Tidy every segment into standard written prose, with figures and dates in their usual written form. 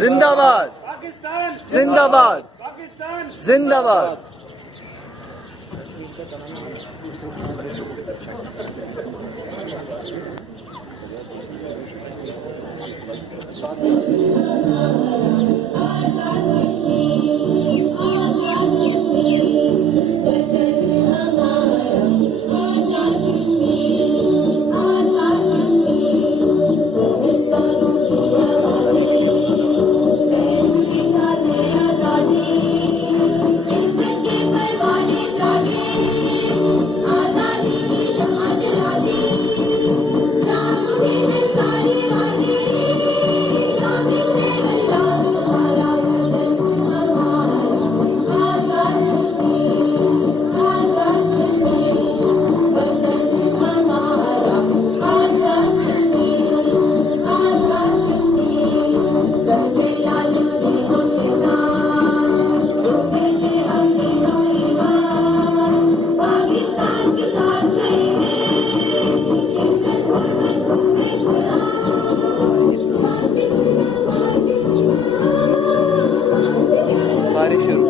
जिंदाबाद पाकिस्तान जिंदाबाद पाकिस्तान जिंदाबाद। बारिश शुरू।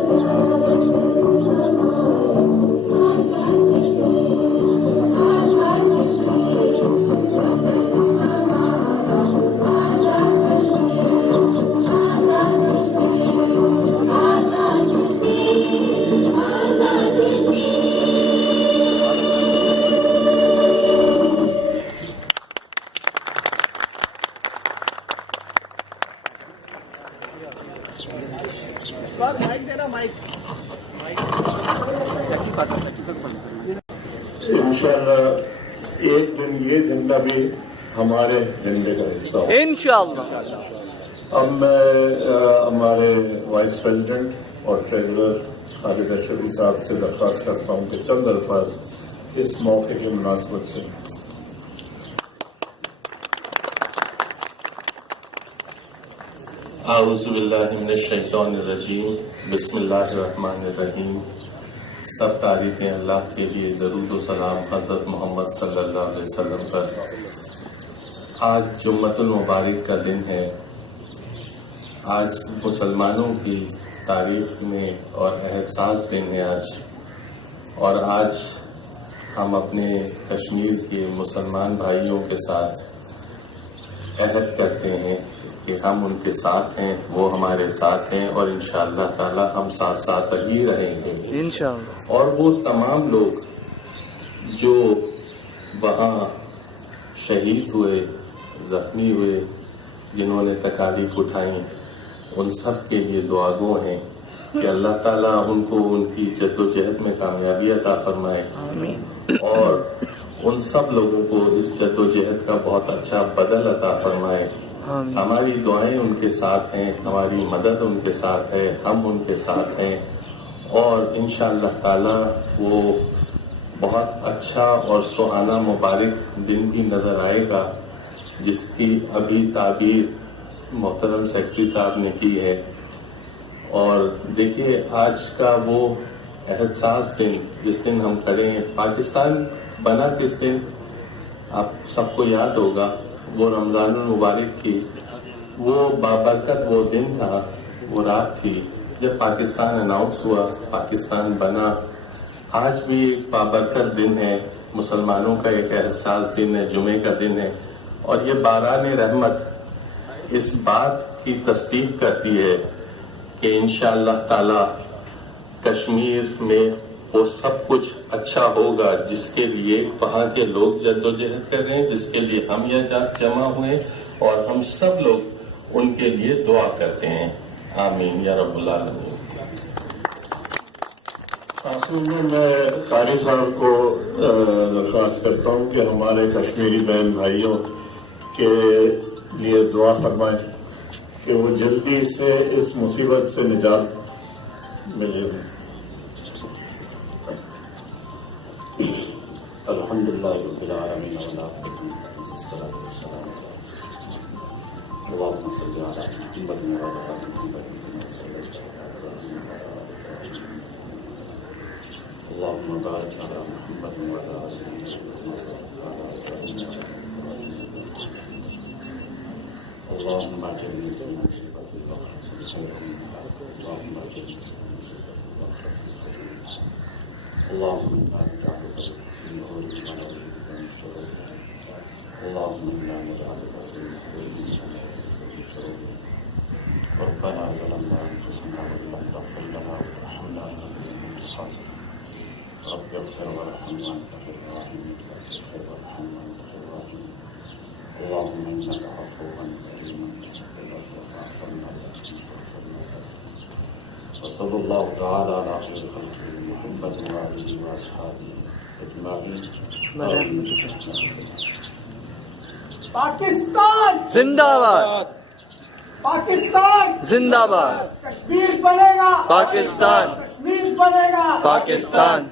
इंशाअल्लाह एक दिन ये झंडा भी हमारे झंडे का हिस्सा हो। इंशाअल्लाह। अब मैं हमारे वाइस प्रेसिडेंट और ट्रेजरर खालिद अशरफी साहब से दरख्वास्त करता हूँ कि चंद अल्फाज इस मौके की मुनासबत से आऊज़ु बिल्लाहि मिनश शैतानिर रजीम, बिस्मिल्लाहिर रहमानिर रहीम। सब तारीफ़ें अल्लाह के लिए, दरूद व सलाम हज़रत मोहम्मद सल्लल्लाहु अलैहि वसल्लम पर। आज जुम्मतुल मुबारक का दिन है। आज मुसलमानों की तारीख में और एहसास दिन है आज। और आज हम अपने कश्मीर के मुसलमान भाइयों के साथ अहद करते हैं कि हम उनके साथ हैं, वो हमारे साथ हैं और इंशाअल्लाह ताला हम साथ साथ ही रहेंगे इंशाअल्लाह। और वो तमाम लोग जो वहाँ शहीद हुए, जख्मी हुए, जिन्होंने तकालीफ उठाई, उन सब के लिए दुआगो हैं कि अल्लाह ताला उनको उनकी जद्दोजहद में कामयाबी अता फरमाए और उन सब लोगों को इस जद्दोजहद का बहुत अच्छा बदल अता फरमाए। हमारी दुआएं उनके साथ हैं, हमारी मदद उनके साथ है, हम उनके साथ हैं और इंशाअल्लाह ताला वो बहुत अच्छा और सुहाना मुबारक दिन भी नज़र आएगा जिसकी अभी ताबीर मोहतरम सेक्रेटरी साहब ने की है। और देखिए आज का वो एहसास दिन जिस दिन हम खड़े हैं, पाकिस्तान बना किस दिन आप सबको याद होगा, वो रमज़ानुल मुबारक की वो बाबरकत वो दिन था, वो रात थी जब पाकिस्तान अनाउंस हुआ, पाकिस्तान बना। आज भी एक बाबरकत दिन है, मुसलमानों का एक एहसास दिन है, जुमे का दिन है और ये बारान रहमत इस बात की तस्दीक करती है कि इंशाअल्लाह ताला कश्मीर में वो सब कुछ अच्छा होगा जिसके लिए वहाँ के लोग जद्दोजहद कर रहे हैं, जिसके लिए हम यहाँ जमा हुए और हम सब लोग उनके लिए दुआ करते हैं। आमीन या रब्बुल आलमीन। आखिर में मैं कारी साहब को दरख्वास्त करता हूँ कि हमारे कश्मीरी बहन भाइयों के लिए दुआ फरमाएं कि वो जल्दी से इस मुसीबत से निजात मिले। अल्हम्दुलिल्लाह रब्बिल आलमीन व सलातु वस्सलाम अल्लाहुम्मा सल्लि अला मुहम्मद व अला आलि मुहम्मद अल्लाहुम्मा बारिक अला मुहम्मद व अला आलि मुहम्मद अल्लाहुम्मा अजरनी फी मुसीबती ربنا ظلمنا أنفسنا وإن لم تغفر لنا وترحمنا لنكونن من الخاسرين رب اغفر وارحم وأنت خير الراحمين اغفر وارحم وأنت خير الراحمين اللهم إنك عفو كريم تحب العفو فاعف عنا وصلى الله تعالى على خير خلقه محمد وآله وأصحابه أجمعين पाकिस्तान जिंदाबाद पाकिस्तान जिंदाबाद कश्मीर बनेगा पाकिस्तान कश्मीर बनेगा पाकिस्तान